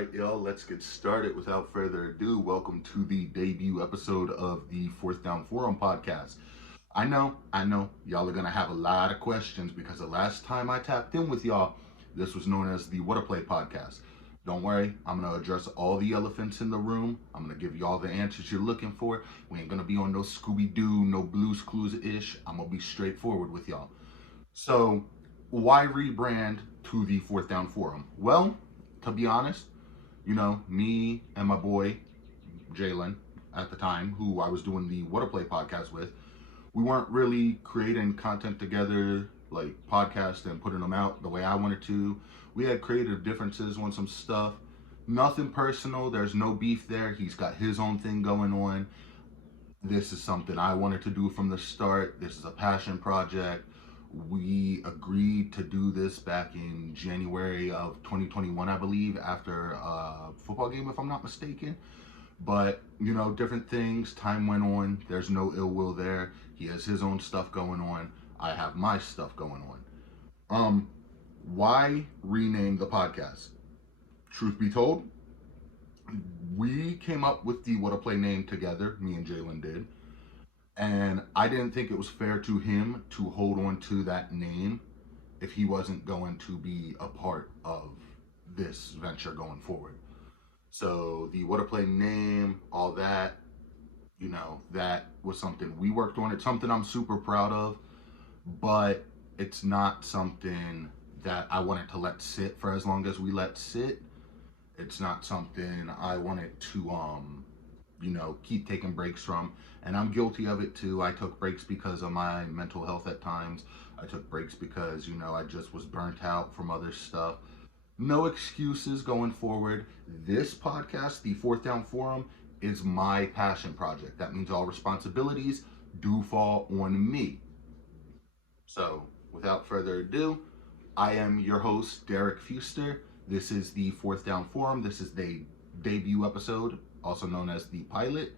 right, y'all, let's get started. Without further ado, welcome to the debut episode of the Fourth Down Forum podcast. I know, y'all are gonna have a lot of questions because the last time I tapped in with y'all, this was known as the What a Play podcast. Don't worry, I'm gonna address all the elephants in the room. I'm gonna give y'all the answers you're looking for. We ain't gonna be on no Scooby-Doo, no Blues Clues-ish. I'm gonna be straightforward with y'all. So, why rebrand to the Fourth Down Forum? Well, to be honest, me and my boy, Jalen, at the time, who I was doing the What a Play podcast with, we weren't really creating content together, like podcasts and putting them out the way I wanted to. We had creative differences on some stuff. Nothing personal, there's no beef there. He's got his own thing going on. This is something I wanted to do from the start. This is a passion project. We agreed to do this back in January of 2021, I believe, after a football game, if I'm not mistaken. But, different things, time went on. There's no ill will there. He has his own stuff going on. I have my stuff going on. Why rename the podcast? Truth be told, we came up with the What a Play name together, me and Jalen did. And I didn't think it was fair to him to hold on to that name if he wasn't going to be a part of this venture going forward. So the What a Play name, all that, that was something we worked on. It's something I'm super proud of, but it's not something that I wanted to let sit for as long as we let sit. It's not something I wanted to, keep taking breaks from. And I'm guilty of it too. I took breaks because of my mental health at times. I took breaks because, I just was burnt out from other stuff. No excuses going forward. This podcast, the Fourth Down Forum, is my passion project. That means all responsibilities do fall on me. So, without further ado, I am your host, Dereck Fewster. This is the Fourth Down Forum. This is the debut episode, also known as the pilot.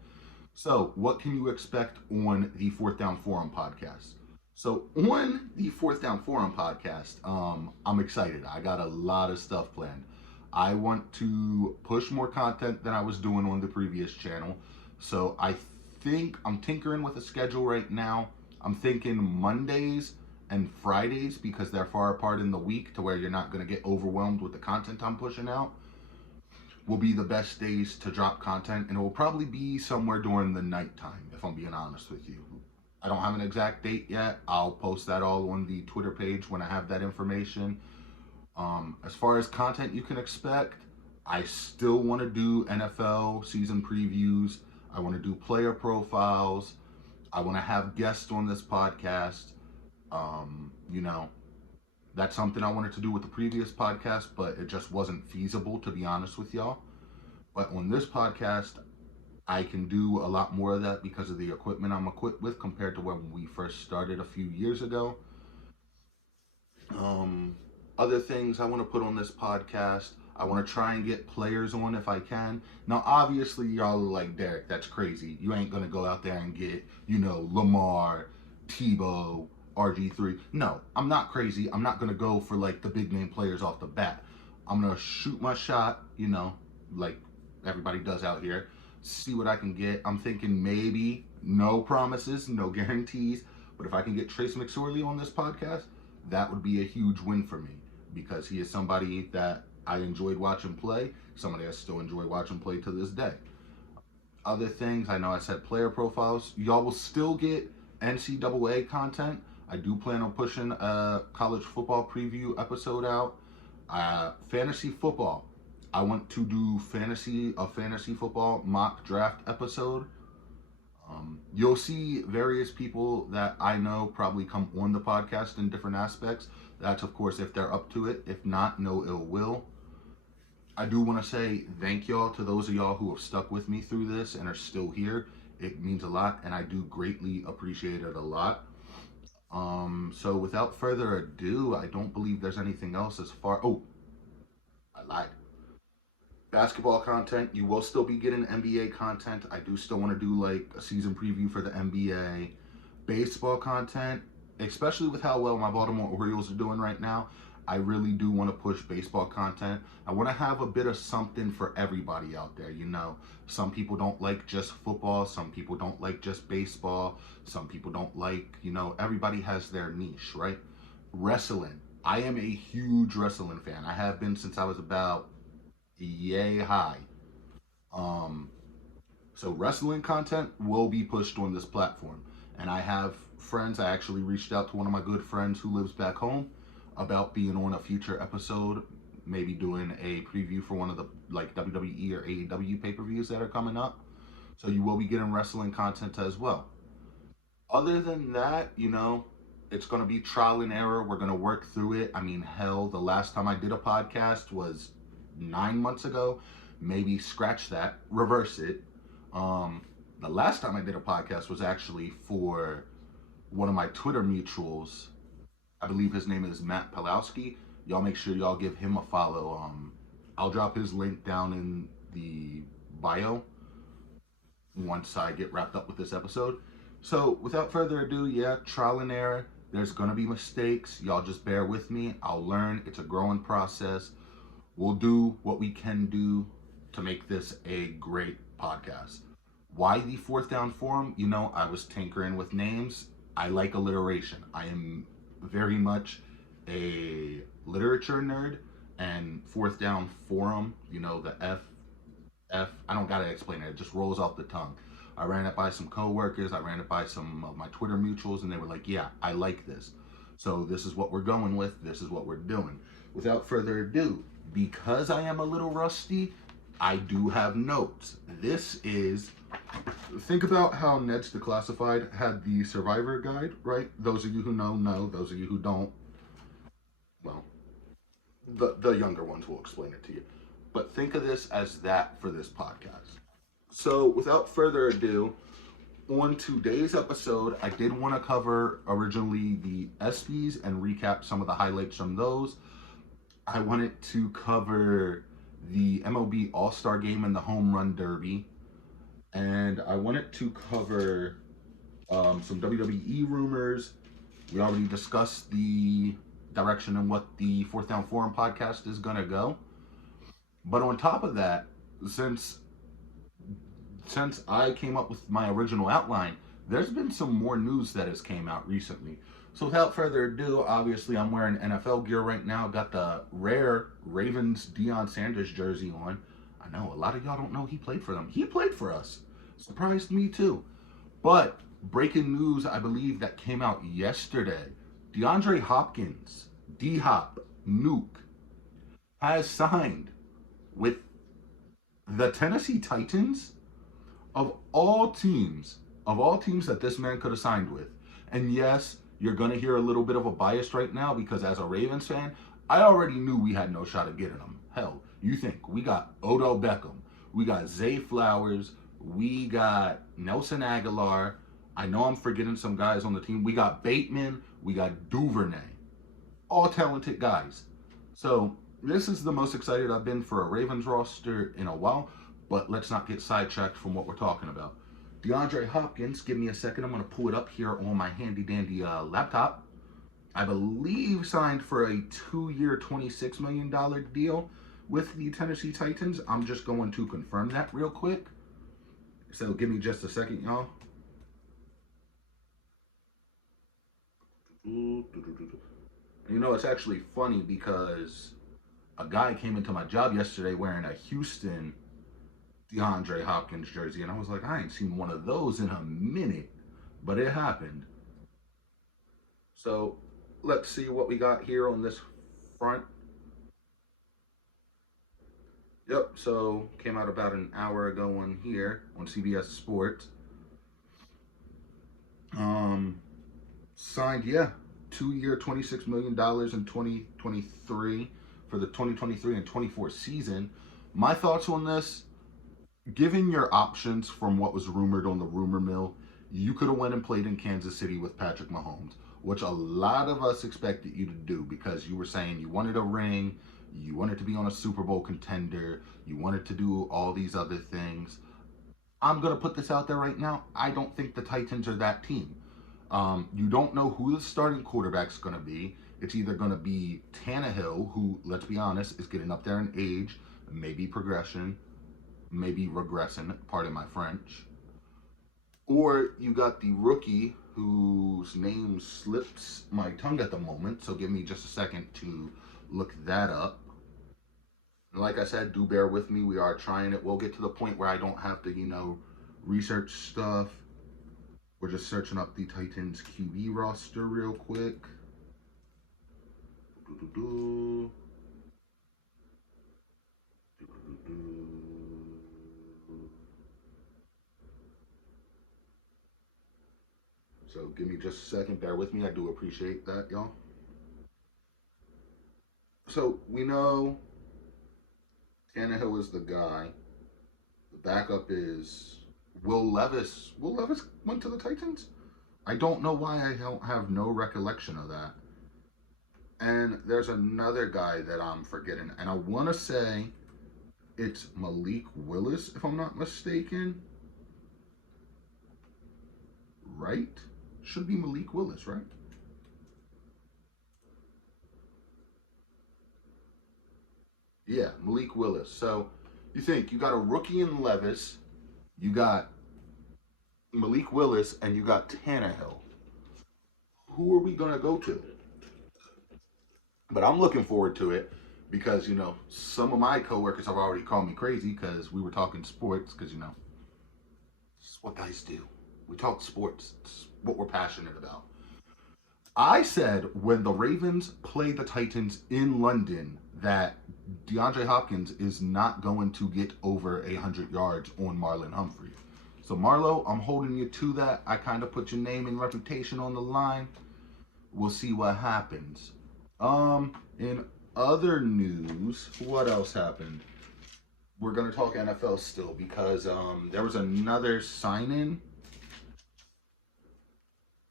So, what can you expect on the Fourth Down Forum podcast? So, on the Fourth Down Forum podcast, I'm excited. I got a lot of stuff planned. I want to push more content than I was doing on the previous channel. So, I think I'm tinkering with a schedule right now. I'm thinking Mondays and Fridays because they're far apart in the week to where you're not going to get overwhelmed with the content I'm pushing out. Will be the best days to drop content, and it will probably be somewhere during the nighttime, if I'm being honest with you. I don't have an exact date yet. I'll post that all on the Twitter page when I have that information. As far as content you can expect, I still want to do NFL season previews. I want to do player profiles. I want to have guests on this podcast. That's something I wanted to do with the previous podcast, but it just wasn't feasible, to be honest with y'all. But on this podcast, I can do a lot more of that because of the equipment I'm equipped with compared to when we first started a few years ago. Other things I want to put on this podcast, I want to try and get players on if I can. Now, obviously, y'all are like, Dereck, that's crazy. You ain't going to go out there and get, Lamar, Tebow, RG3. No, I'm not crazy. I'm not going to go for like the big name players off the bat. I'm going to shoot my shot, like everybody does out here. See what I can get. I'm thinking maybe, no promises, no guarantees, but if I can get Trace McSorley on this podcast, that would be a huge win for me because he is somebody that I enjoyed watching play, somebody I still enjoy watching play to this day. Other things, I know I said player profiles. Y'all will still get NCAA content. I do plan on pushing a college football preview episode out. Fantasy football. I want to do a fantasy football mock draft episode. You'll see various people that I know probably come on the podcast in different aspects. That's, of course, if they're up to it. If not, no ill will. I do want to say thank y'all to those of y'all who have stuck with me through this and are still here. It means a lot, and I do greatly appreciate it a lot. So without further ado, I don't believe there's anything else as far... Oh, I lied. Basketball content, you will still be getting NBA content. I do still want to do like a season preview for the NBA. Baseball content, especially with how well my Baltimore Orioles are doing right now, I really do want to push baseball content. I want to have a bit of something for everybody out there. Some people don't like just football. Some people don't like just baseball. Some people don't like, everybody has their niche, right? Wrestling. I am a huge wrestling fan. I have been since I was about yay high. Um, so wrestling content will be pushed on this platform. And I have friends, I actually reached out to one of my good friends who lives back home about being on a future episode, maybe doing a preview for one of the like WWE or AEW pay-per-views that are coming up. So you will be getting wrestling content as well. Other than that, it's going to be trial and error. We're going to work through it. I mean, hell, the last time I did a podcast was 9 months ago. Maybe scratch that, reverse it. The last time I did a podcast was actually for one of my Twitter mutuals. I believe his name is Matt Palowski. Y'all make sure y'all give him a follow. I'll drop his link down in the bio once I get wrapped up with this episode. So without further ado, yeah, trial and error. There's gonna be mistakes. Y'all just bear with me. I'll learn. It's a growing process. We'll do what we can do to make this a great podcast. Why the Fourth Down Forum? I was tinkering with names. I like alliteration. I am very much a literature nerd, and Fourth Down Forum, the F, I don't gotta explain it. It just rolls off the tongue. I ran it by some coworkers. I ran it by some of my Twitter mutuals, and they were like, yeah, I like this. So this is what we're going with. This is what we're doing. Without further ado, because I am a little rusty, I do have notes. Think about how Ned's Declassified had the Survivor Guide, right? Those of you who know. Those of you who don't, well, the younger ones will explain it to you. But think of this as that for this podcast. So without further ado, on today's episode, I did want to cover originally the Espys and recap some of the highlights from those. I wanted to cover the MLB All-Star Game and the Home Run Derby. And I wanted to cover some WWE rumors. We already discussed the direction and what the Fourth Down Forum podcast is going to go. But on top of that, since I came up with my original outline, there's been some more news that has came out recently. So without further ado, obviously I'm wearing NFL gear right now. Got the rare Ravens Deion Sanders jersey on. I know a lot of y'all don't know he played for them. He played for us. Surprised me too. But breaking news, I believe that came out yesterday. DeAndre Hopkins, D-Hop, Nuke, has signed with the Tennessee Titans. Of all teams that this man could have signed with. And yes, you're going to hear a little bit of a bias right now because as a Ravens fan, I already knew we had no shot at getting him. Hell, you think we got Odell Beckham, we got Zay Flowers, we got Nelson Aguilar. I know I'm forgetting some guys on the team. We got Bateman, we got Duvernay. All talented guys. So this is the most excited I've been for a Ravens roster in a while. But let's not get sidetracked from what we're talking about. DeAndre Hopkins, give me a second. I'm going to pull it up here on my handy-dandy laptop. I believe signed for a 2-year, $26 million deal with the Tennessee Titans. I'm just going to confirm that real quick. So give me just a second, y'all. It's actually funny because a guy came into my job yesterday wearing a Houston DeAndre Hopkins jersey, and I was like, I ain't seen one of those in a minute, but it happened. So let's see what we got here on this front. Yep, so came out about an hour ago on here on CBS Sports. Signed, 2-year, $26 million in 2023 for the 2023 and 24 season. My thoughts on this, given your options from what was rumored on the rumor mill, you could have went and played in Kansas City with Patrick Mahomes, which a lot of us expected you to do because you were saying you wanted a ring, you wanted to be on a Super Bowl contender, you wanted to do all these other things. I'm going to put this out there right now. I don't think the Titans are that team. You don't know who the starting quarterback's going to be. It's either going to be Tannehill, who, let's be honest, is getting up there in age, maybe progression, maybe regressing, pardon my French. Or you got the rookie whose name slips my tongue at the moment, so give me just a second to look that up. Like I said, do bear with me. We are trying it. We'll get to the point where I don't have to, research stuff. We're just searching up the Titans QB roster real quick. So give me just a second. Bear with me. I do appreciate that, y'all. So we know Tannehill is the guy. The backup is Will Levis. Will Levis went to the Titans? I don't know why I don't have no recollection of that. And there's another guy that I'm forgetting. And I want to say it's Malik Willis, if I'm not mistaken. Right? Should be Malik Willis, right? Yeah, Malik Willis. So you think you got a rookie in Levis, you got Malik Willis, and you got Tannehill. Who are we going to go to? But I'm looking forward to it because, some of my coworkers have already called me crazy because we were talking sports because, it's what guys do. We talk sports. It's what we're passionate about. I said when the Ravens play the Titans in London that DeAndre Hopkins is not going to get over 100 yards on Marlon Humphrey. So Marlo, I'm holding you to that. I kind of put your name and reputation on the line. We'll see what happens. In other news, what else happened? We're going to talk NFL still because there was another sign-in.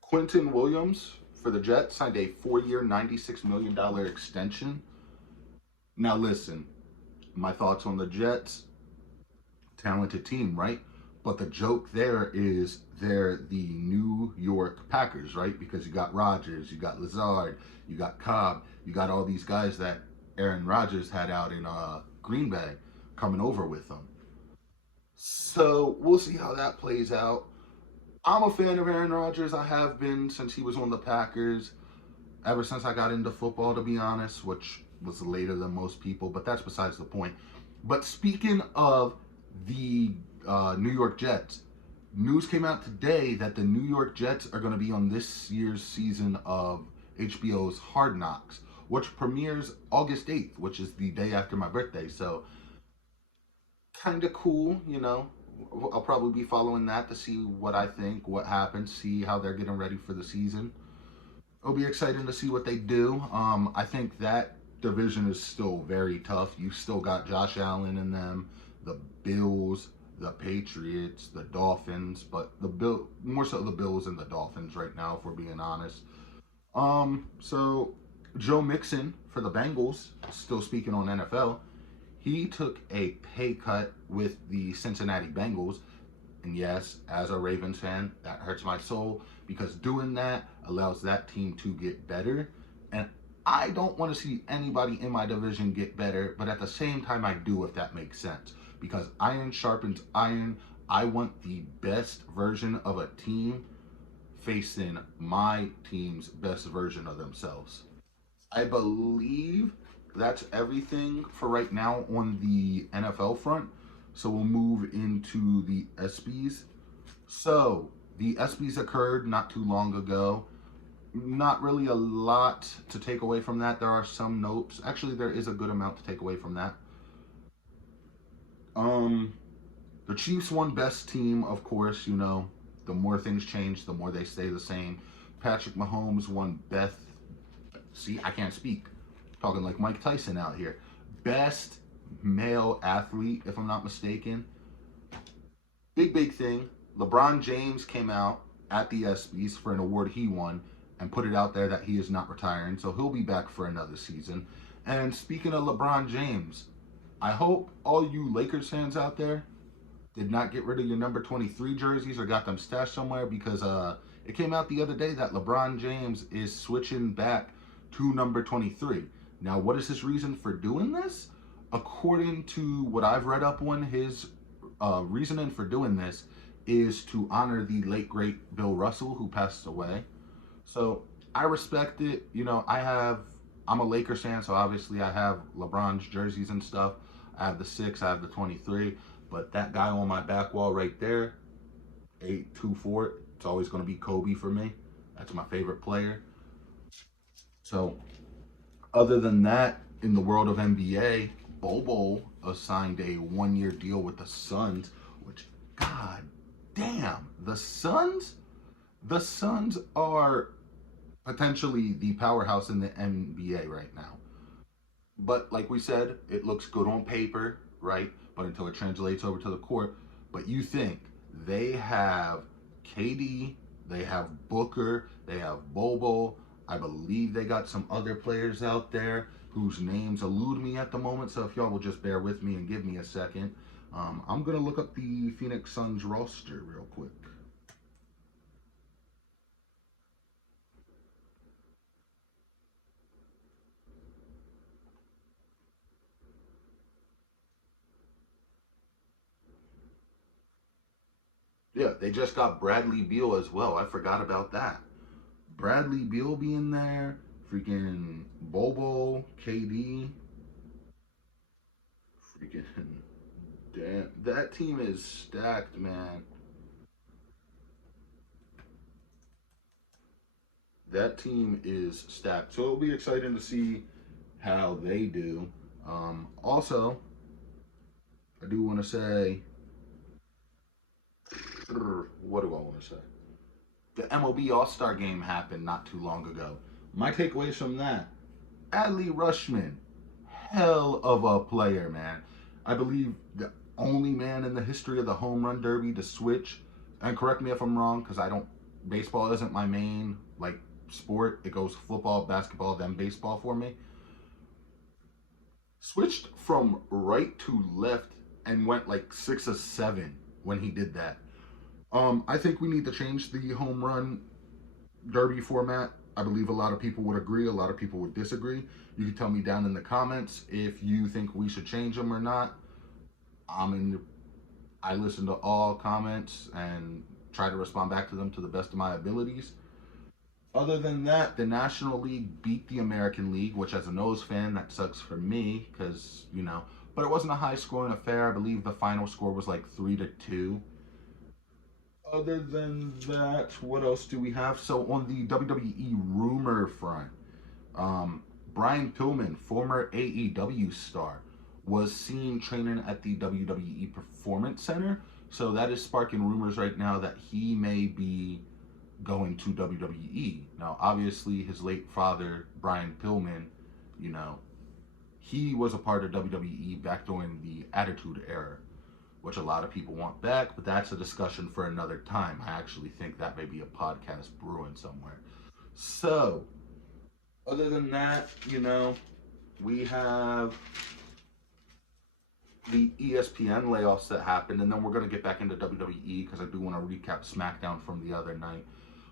Quentin Williams for the Jets signed a 4-year, $96 million extension. Now listen, my thoughts on the Jets, talented team, right? But the joke there is they're the New York Packers, right? Because you got Rodgers, you got Lazard, you got Cobb, you got all these guys that Aaron Rodgers had out in Green Bay coming over with them. So we'll see how that plays out. I'm a fan of Aaron Rodgers. I have been since he was on the Packers, ever since I got into football, to be honest, which was later than most people, but that's besides the point. But speaking of the New York Jets, news came out today that the New York Jets are going to be on this year's season of HBO's Hard Knocks, which premieres August 8th, which is the day after my birthday. So kind of cool, I'll probably be following that to see what I think, what happens, see how they're getting ready for the season. It'll be exciting to see what they do. I think that division is still very tough. You still got Josh Allen in them, the Bills, the Patriots, the Dolphins, but more so the Bills and the Dolphins right now, if we're being honest. So Joe Mixon for the Bengals, still speaking on NFL, he took a pay cut with the Cincinnati Bengals. And yes, as a Ravens fan, that hurts my soul because doing that allows that team to get better. And I don't want to see anybody in my division get better, but at the same time I do, if that makes sense. Because iron sharpens iron. I want the best version of a team facing my team's best version of themselves. I believe that's everything for right now on the NFL front. So we'll move into the Espys. So the Espys occurred not too long ago. Not really a lot to take away from that. There are some notes. Actually, there is a good amount to take away from that. The Chiefs won best team, of course. The more things change, the more they stay the same. Patrick Mahomes won best. See, I can't speak. Talking like Mike Tyson out here. Best male athlete, if I'm not mistaken. Big thing. LeBron James came out at the ESPYs for an award he won and put it out there that he is not retiring, so he'll be back for another season. And speaking of LeBron James, I hope all you Lakers fans out there did not get rid of your number 23 jerseys or got them stashed somewhere, because it came out the other day that LeBron James is switching back to number 23. Now, what is his reason for doing this? According to what I've read up on, his reasoning for doing this is to honor the late great Bill Russell, who passed away. So I respect it. I'm a Lakers fan, so obviously I have Lebrons jerseys and stuff. I have the 6, I have the 23, but that guy on my back wall right there, 824, it's always going to be Kobe for me. That's my favorite player. So other than that, in the world of NBA, Bobo signed a 1-year deal with the Suns, which, god damn, the Suns are potentially the powerhouse in the NBA right now. But like we said, it looks good on paper, right? But until it translates over to the court, but you think they have KD, they have Booker, they have Bobo. I believe they got some other players out there whose names elude me at the moment. So if y'all will just bear with me and give me a second, I'm gonna look up the Phoenix Suns roster real quick. Yeah, they just got Bradley Beal as well. I forgot about that. Bradley Beal being there, freaking Bobo, KD, freaking damn, that team is stacked, man. That team is stacked. So it'll be exciting to see how they do. Also, I do want to say, what do I want to say? The MLB All Star Game happened not too long ago. My takeaways from that: Adley Rushman, hell of a player, man. I believe the only man in the history of the home run derby to switch. And correct me if I'm wrong, because I don't. Baseball isn't my main sport. It goes football, basketball, then baseball for me. Switched from right to left and went 6 or 7 when he did that. I think we need to change the home run derby format. I believe a lot of people would agree, a lot of people would disagree. You can tell me down in the comments if you think we should change them or not. I listen to all comments and try to respond back to them to the best of my abilities. Other than that, the National League beat the American League, which as a Nose fan, that sucks for me because, but it wasn't a high scoring affair. I believe the final score was 3-2. Other than that, what else do we have? So on the WWE rumor front, Brian Pillman, former AEW star, was seen training at the WWE Performance Center. So that is sparking rumors right now that he may be going to WWE. Now, obviously, his late father, Brian Pillman, he was a part of WWE back during the Attitude Era, which a lot of people want back, but that's a discussion for another time. I actually think that may be a podcast brewing somewhere. So, other than that, we have the ESPN layoffs that happened, and then we're going to get back into WWE because I do want to recap SmackDown from the other night.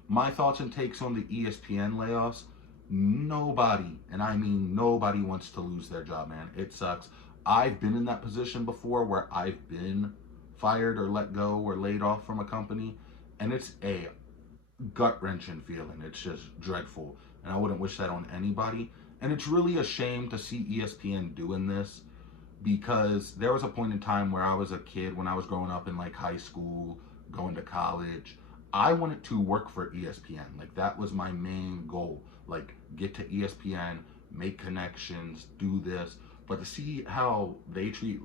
My thoughts and takes on the ESPN layoffs: nobody, and I mean nobody, wants to lose their job, man. It sucks. I've been in that position before where I've been fired or let go or laid off from a company, and it's a gut-wrenching feeling. It's just dreadful, and I wouldn't wish that on anybody. And it's really a shame to see ESPN doing this, because there was a point in time where I was a kid, when I was growing up in high school, going to college, I wanted to work for ESPN. That was my main goal. Get to ESPN, make connections, do this. But to see how they treat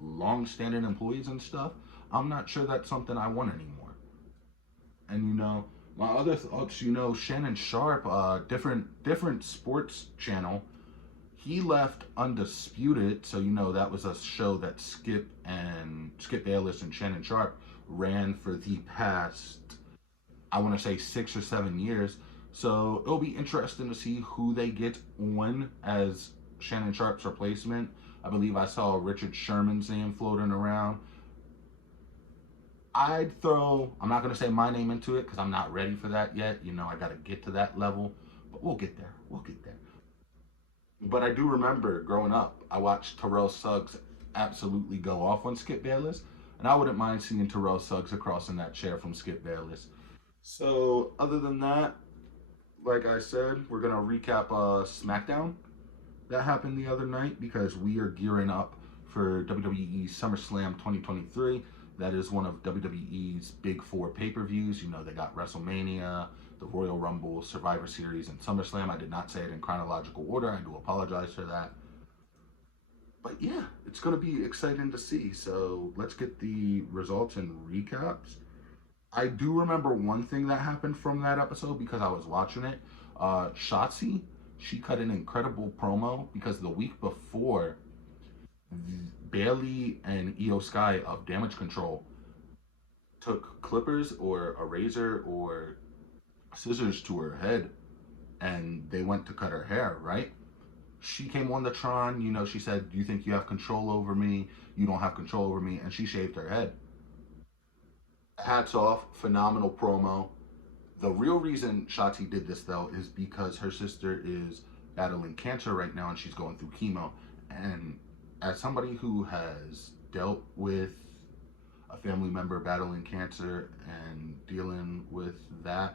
long-standing employees and stuff, I'm not sure that's something I want anymore. And my other thoughts, Shannon Sharp, different sports channel, he left Undisputed. So that was a show that Skip Bayless and Shannon Sharp ran for the past, I want to say 6 or 7 years. So it'll be interesting to see who they get on as Shannon Sharp's replacement. I believe I saw Richard Sherman's name floating around. I'm not going to say my name into it because I'm not ready for that yet. I got to get to that level, but we'll get there. But I do remember growing up, I watched Terrell Suggs absolutely go off on Skip Bayless, and I wouldn't mind seeing Terrell Suggs across in that chair from Skip Bayless. So, other than that, like I said, we're gonna recap SmackDown that happened the other night because we are gearing up for WWE SummerSlam 2023. That is one of WWE's big four pay-per-views. You know, they got WrestleMania, the Royal Rumble, Survivor Series, and SummerSlam. I did not say it in chronological order. I do apologize for that. But yeah, it's going to be exciting to see. So let's get the results and recaps. I do remember one thing that happened from that episode because I was watching it. Shotzi, she cut an incredible promo because the week before, Bailey and Io Sky of Damage Control took clippers or a razor or scissors to her head and they went to cut her hair, right? She came on the Tron, you know, she said, "Do you think you have control over me? You don't have control over me." And she shaved her head. Hats off, phenomenal promo. The real reason Shotzi did this though is because her sister is battling cancer right now and she's going through chemo. And as somebody who has dealt with a family member battling cancer and dealing with that,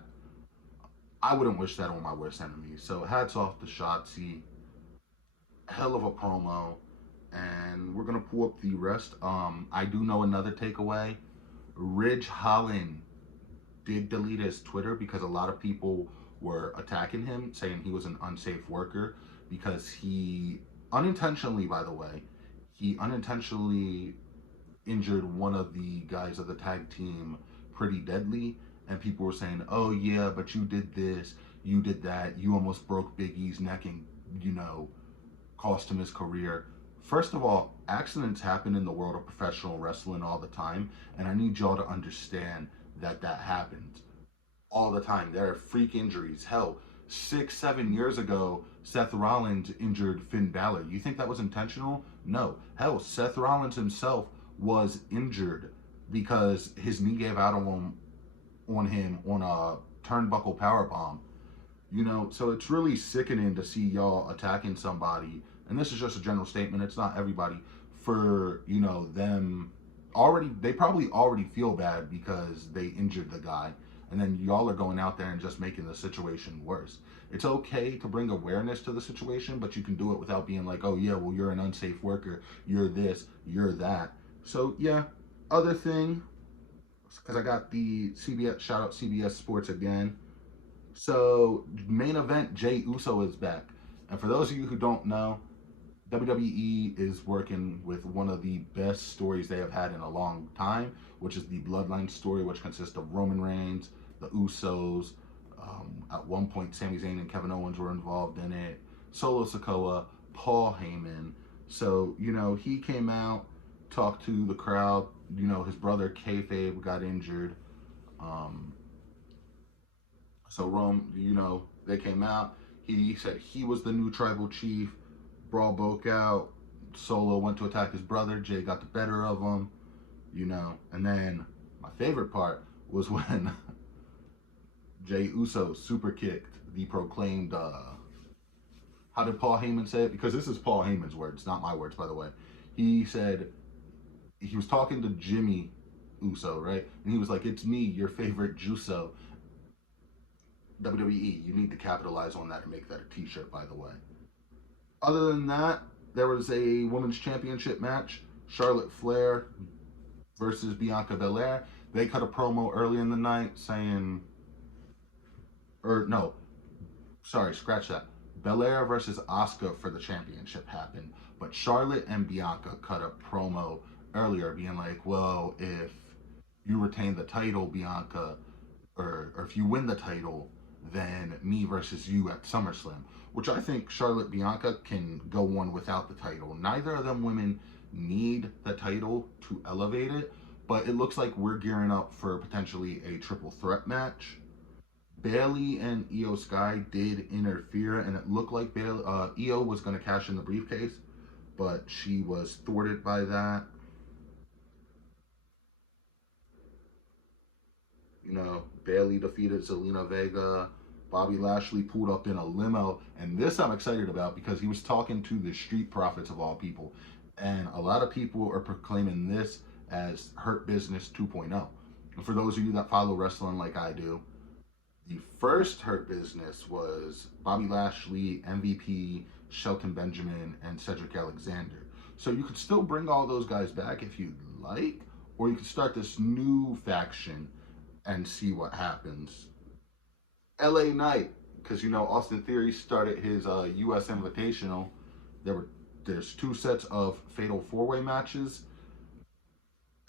I wouldn't wish that on my worst enemy. So hats off to Shotzi. Hell of a promo. And we're gonna pull up the rest. I do know another takeaway. Ridge Holland did delete his Twitter because a lot of people were attacking him, saying he was an unsafe worker because he unintentionally, by the way, he unintentionally injured one of the guys of the tag team pretty deadly. And people were saying, "Oh yeah, but you did this, you did that, you almost broke Big E's neck and, you know, cost him his career." First of all, accidents happen in the world of professional wrestling all the time, and I need y'all to understand that that happens all the time. There are freak injuries. Hell, 6, 7 years ago, Seth Rollins injured Finn Balor. You think that was intentional? No. Hell, Seth Rollins himself was injured because his knee gave out on him on a turnbuckle powerbomb. You know, so it's really sickening to see y'all attacking somebody, and this is just a general statement, it's not everybody, for, you know, them already, they probably already feel bad because they injured the guy, and then y'all are going out there and just making the situation worse. It's okay to bring awareness to the situation, but you can do it without being like, "Oh yeah, well, you're an unsafe worker, you're this, you're that." So yeah, other thing, because I got the CBS, shout out CBS Sports again. So, main event, Jey Uso is back. And for those of you who don't know, WWE is working with one of the best stories they have had in a long time, which is the Bloodline story, which consists of Roman Reigns, the Usos. At one point, Sami Zayn and Kevin Owens were involved in it. Solo Sikoa, Paul Heyman. So, you know, he came out, talked to the crowd. You know, his brother Kayfabe got injured. So Rome, you know, they came out. He said he was the new tribal chief. Brawl broke out. Solo went to attack his brother. Jay got the better of him, you know. And then my favorite part was when Jey Uso super kicked the proclaimed. How did Paul Heyman say it? Because this is Paul Heyman's words, not my words, by the way. He said he was talking to Jimmy Uso, right? And he was like, "It's me, your favorite Juso." WWE, you need to capitalize on that and make that a t-shirt, by the way. Other than that, there was a women's championship match. Charlotte Flair versus Bianca Belair. They cut a promo early in the night saying, or no, sorry, scratch that. Belair versus Asuka for the championship happened. But Charlotte and Bianca cut a promo earlier being like, "Well, if you retain the title, Bianca, or if you win the title, then me versus you at SummerSlam," which I think Charlotte Bianca can go on without the title. Neither of them women need the title to elevate it, but it looks like we're gearing up for potentially a triple threat match. Bailey and Io Sky did interfere, and it looked like Io was going to cash in the briefcase, but she was thwarted by that. You know, Bailey defeated Zelina Vega. Bobby Lashley pulled up in a limo, and this I'm excited about because he was talking to the Street Profits of all people. And a lot of people are proclaiming this as Hurt Business 2.0. And for those of you that follow wrestling like I do, the first Hurt Business was Bobby Lashley, MVP, Shelton Benjamin, and Cedric Alexander. So you could still bring all those guys back if you'd like, or you could start this new faction and see what happens. LA Knight, because Austin Theory started his US Invitational. There's 2 sets of fatal 4-way matches.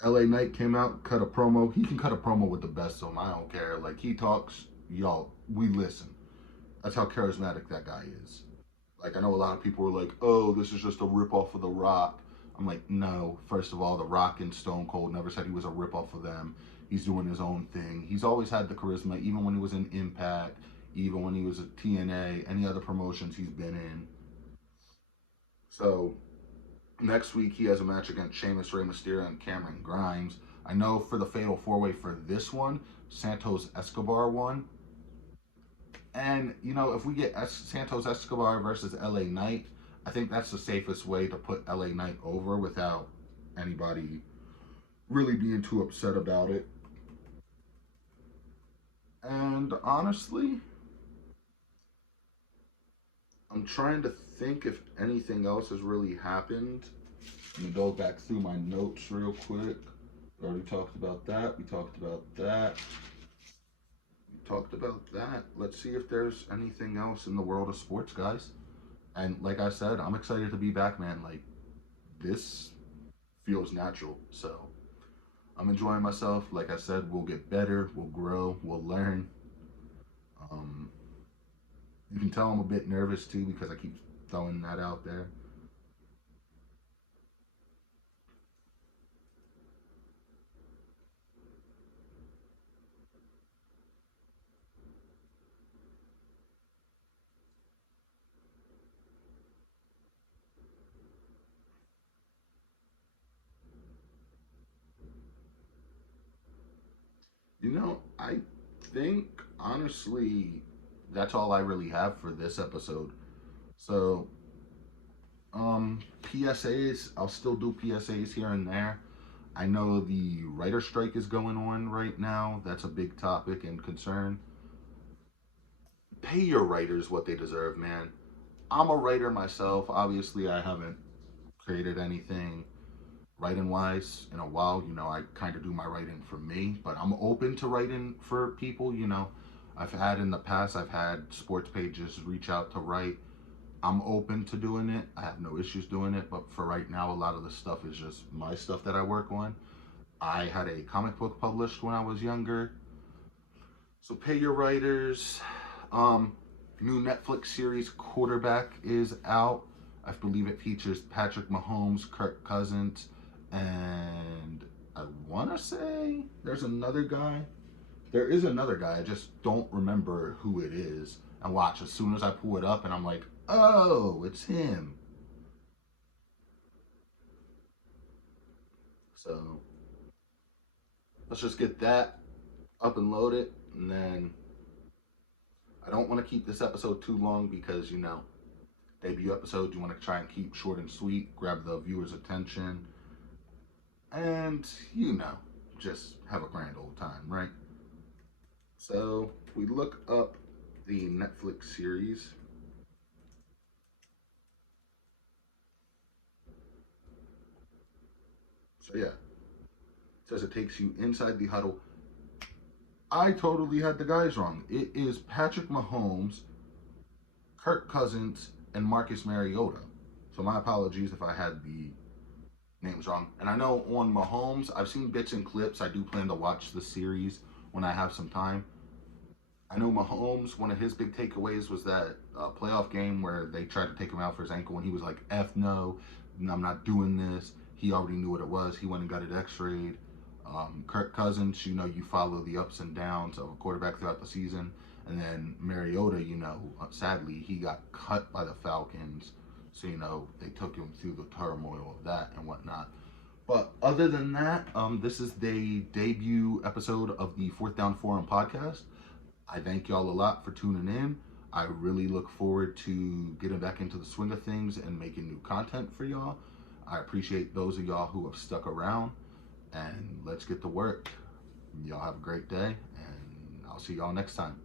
LA Knight came out, cut a promo. He can cut a promo with the best of them. I don't care. Like, he talks, y'all, we listen. That's how charismatic that guy is. Like, I know a lot of people are like, oh, this is just a ripoff of The Rock. I'm like, no. First of all, The Rock and Stone Cold never said he was a ripoff of them. He's doing his own thing. He's always had the charisma, even when he was in Impact, even when he was at TNA, any other promotions he's been in. So, next week he has a match against Sheamus, Rey Mysterio, and Cameron Grimes. I know for the Fatal 4-Way for this one, Santos Escobar won. And, if we get Santos Escobar versus LA Knight, I think that's the safest way to put LA Knight over without anybody really being too upset about it. And honestly, I'm trying to think if anything else has really happened. Let me go back through my notes real quick. We already talked about that. We talked about that. We talked about that. Let's see if there's anything else in the world of sports, guys. And like I said, I'm excited to be back, man. Like, this feels natural. So, I'm enjoying myself. Like I said, we'll get better. We'll grow. We'll learn. You can tell I'm a bit nervous, too, because I keep throwing that out there. I think, honestly, that's all I really have for this episode. So, PSAs, I'll still do PSAs here and there. I know the writer strike is going on right now. That's a big topic and concern. Pay your writers what they deserve, man. I'm a writer myself. Obviously, I haven't created anything writing wise in a while. I kind of do my writing for me, but I'm open to writing for people. I've had in the past, I've had sports pages reach out to write. I'm open to doing it. I have no issues doing it, but for right now, a lot of the stuff is just my stuff that I work on. I had a comic book published when I was younger. So pay your writers. New Netflix series Quarterback is out. I believe it features Patrick Mahomes, Kirk Cousins, and I want to say there's another guy. There is another guy. I just don't remember who it is. And watch, as soon as I pull it up and I'm like, oh, it's him. So let's just get that up and loaded. And then I don't want to keep this episode too long because, debut episode, you want to try and keep short and sweet, grab the viewer's attention, and, just have a grand old time, right? So, we look up the Netflix series. So, yeah. It says it takes you inside the huddle. I totally had the guys wrong. It is Patrick Mahomes, Kirk Cousins, and Marcus Mariota. So my apologies if I had the names wrong. And I know on Mahomes, I've seen bits and clips. I do plan to watch the series when I have some time. I know Mahomes, one of his big takeaways was that playoff game where they tried to take him out for his ankle and he was like, F no, I'm not doing this. He already knew what it was. He went and got it x-rayed. Kirk Cousins, you follow the ups and downs of a quarterback throughout the season. And then Mariota, sadly, he got cut by the Falcons. So, they took him through the turmoil of that and whatnot. But other than that, this is the debut episode of the Fourth Down Forum podcast. I thank y'all a lot for tuning in. I really look forward to getting back into the swing of things and making new content for y'all. I appreciate those of y'all who have stuck around, and let's get to work. Y'all have a great day, and I'll see y'all next time.